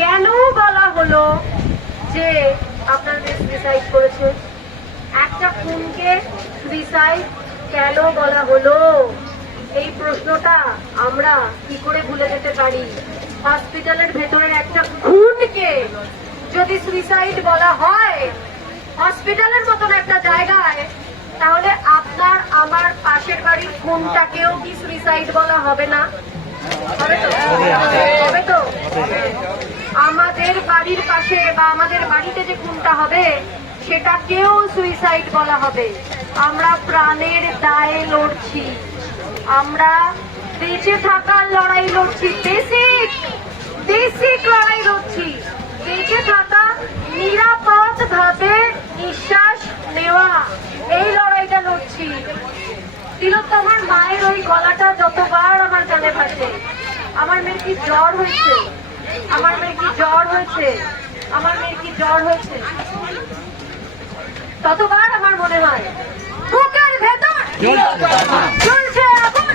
কেন বলা হলো যে আপনার মেয়ে সুইসাইড করেছে? একটা খুনকে সুইসাইড কেন বলা হলো? এই প্রশ্নটা আমরা কি করে ভুলে যেতে পারি? হসপিটালের ভেতরে একটা খুনকে যদি সুইসাইড বলা হয় হসপিটালের মতন একটা জায়গায়, তাহলে আপনার আমার পাশের বাড়ির খুনটাকেও কি সুইসাইড বলা হবে না? হবে তো? হবে তো? আমাদের বাড়ির পাশে বা আমাদের বাড়িতে যে খুনটা হবে, সেটাকেও সুইসাইড বলা হবে। আমরা প্রাণের দায়ে লড়ছি। আমরা বেঁচে থাকার লড়াই লড়ছি। বেসিক বেসিক লড়াই লড়ছি। বেঁচে থাকা, নিরাপদ ভাবে নিঃশ্বাস নেওয়া, এই লড়াইটা লড়ছি। তিলোত্তমার মায়ের ওই গলাটা যতবার আমার কানে ভাসে, আমার মেয়ের কি জ্বর হয়েছে? আমার মেয়ের কি জ্বর হয়েছে? আমার মেয়ের কি জ্বর হয়েছে? ততবার আমার মনে হয় বুকের ভেতর চলছে। আগুন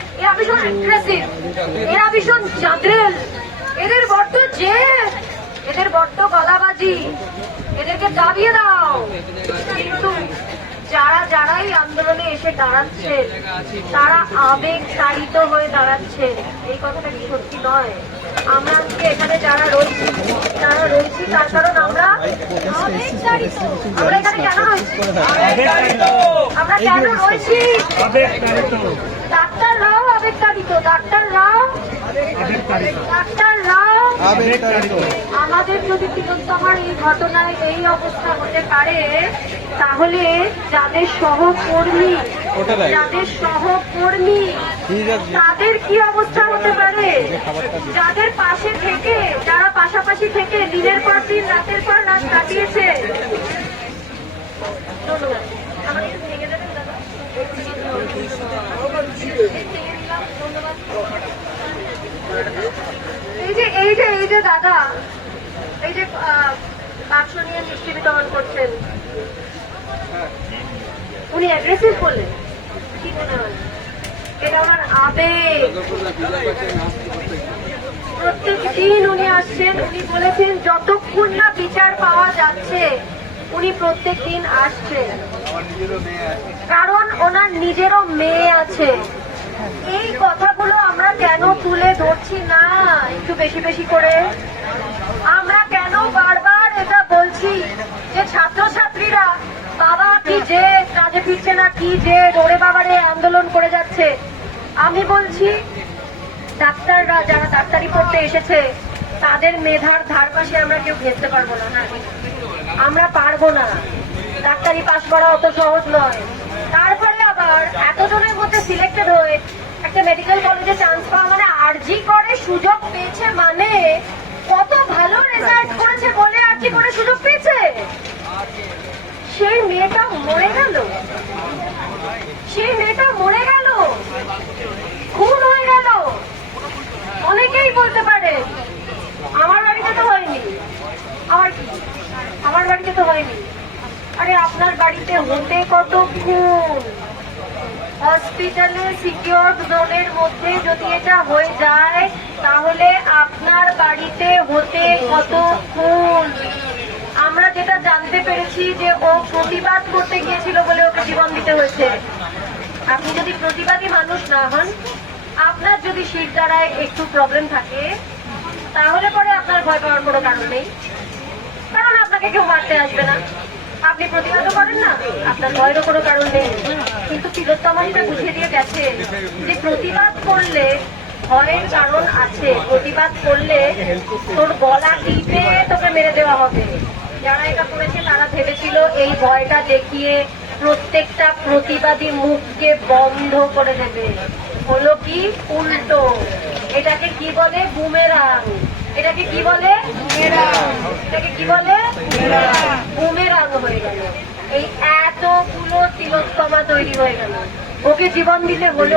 এরা ভীষণ অ্যাগ্রেসিভ এরা ভীষণ চাঁদেল এদের বড্ড যে এদের বড্ড গলাবাজি। এদেরকে দাবিয়ে দাও। কিন্তু যারা যারাই আন্দোলনে এসে দাঁড়াচ্ছে তারা আবেগ তাড়িত হয়ে দাঁড়াচ্ছে। এই কথাটা কি সত্যি নয়? আমরা আজকে এখানে যারা রয়েছি যারা রয়েছি তার কারণ আমরা আমরা এখানে কেন রয়েছি? আমরা কেন রয়েছি ডাক্তাররাও আবেগ তাড়িত ডাক্তাররাও ডাক্তাররাও আমাদের যদি তিলোত্তমার এই ঘটনায় এই অবস্থা হতে পারে তাহলে যাদের সহকর্মী যাদের সহকর্মী তাদের কি অবস্থা হতে পারে? যাদের পাশে থেকে যারা পাশাপাশি থেকে দিনের পর দিন রাতের পর রাত কাটিয়েছে। ধন্যবাদ। আমাকে একটু ভেঙে দেবেন দাদা? এই যে এই যে এই যে দাদা এই যে আহ, বাক্স নিয়ে মিষ্টি করছেন। উনি অ্যাগ্রেসিভ করলেন কি মনে হয়? এটা আবেগ। প্রত্যেক দিন উনি আসছেন, উনি বলেছেন, যতক্ষণ না বিচার পাওয়া যাচ্ছে, উনি প্রত্যেক দিন আসছেন। কারণ ওনার নিজেরও মেয়ে আছে। এই কথাগুলো আমরা কেন তুলে ধরছি না? একটু বেশি বেশি করে। আমরা কেন বারবার এটা বলছি যে ছাত্রছাত্রীরা বাবা কি যে কাজে ফিরছে না কি যে ওরে বাবারে আন্দোলন করে যাচ্ছে। আমি বলছি, ডাক্তাররা যারা ডাক্তারি পড়তে এসেছে, তাদের মেধার ধার পাশে আমরা কেউ ঘেরতে পারব না হ্যাঁ আমরা পারব না। ডাক্তারি পাশ করা অত সহজ নয়। তারপরে আবার এতজনের মধ্যে সিলেক্টেড হয়ে একটা মেডিকেল কলেজে চান্স পাওয়া মানে আরজি করে সুযোগ পেয়েছে মানে কত ভালো রেজাল্ট করেছে বলে আরজি করে সুযোগ পেয়েছে? সেই মেয়েটা মরে গেল। সেই মেয়েটা মরে গেল। খুন হয়ে গেল। অনেকেই বলতে পারে, আমার বাড়িতে তো হয়নি। আমার আমার বাড়িতে তো হয়নি। আরে, আপনার বাড়িতে হতে কতক্ষণ হসপিটালে সিকিউর জোনের মধ্যে যদি এটা হয়ে যায়, তাহলে আপনার বাড়িতে হতে কতক্ষণ আমরা যেটা জানতে পেরেছি যে ও প্রতিবাদ করতে গিয়েছিল বলে ওকে জীবন দিতে হয়েছে। আপনি যদি প্রতিবাদী মানুষ না হন, আপনার যদি শীত দ্বারায় একটু প্রবলেম থাকে, তাহলে পরে আপনার ভয় পাওয়ার কোনো কারণ নেই। কারণ আপনাকে কেউ মারতে আসবে না। আপনি প্রতিবাদ করেন না, আপনার ভয়েরও কোনো কারণ নেই। কিন্তু তিলোত্তমানিটা বুঝিয়ে দিয়ে গেছে যে প্রতিবাদ করলে ভয়ের কারণ আছে। প্রতিবাদ করলে তোর গলা টিপে তোকে মেরে দেওয়া হবে। যারা এটা করেছে তারা ভেবেছিল এই ভয়টা দেখিয়ে প্রত্যেকটা প্রতিবাদী মুখকে বন্ধ করে দেবে। হলো কি? উল্টো। এটাকে কি বলে? বুমেরাং। এটাকে কি বলে? এটাকে কি বলে? বুমেরাং হয়ে গেল। এই এতগুলো তিলোত্তমা তৈরি হয়ে গেল। ওকে জীবন দিতে হলো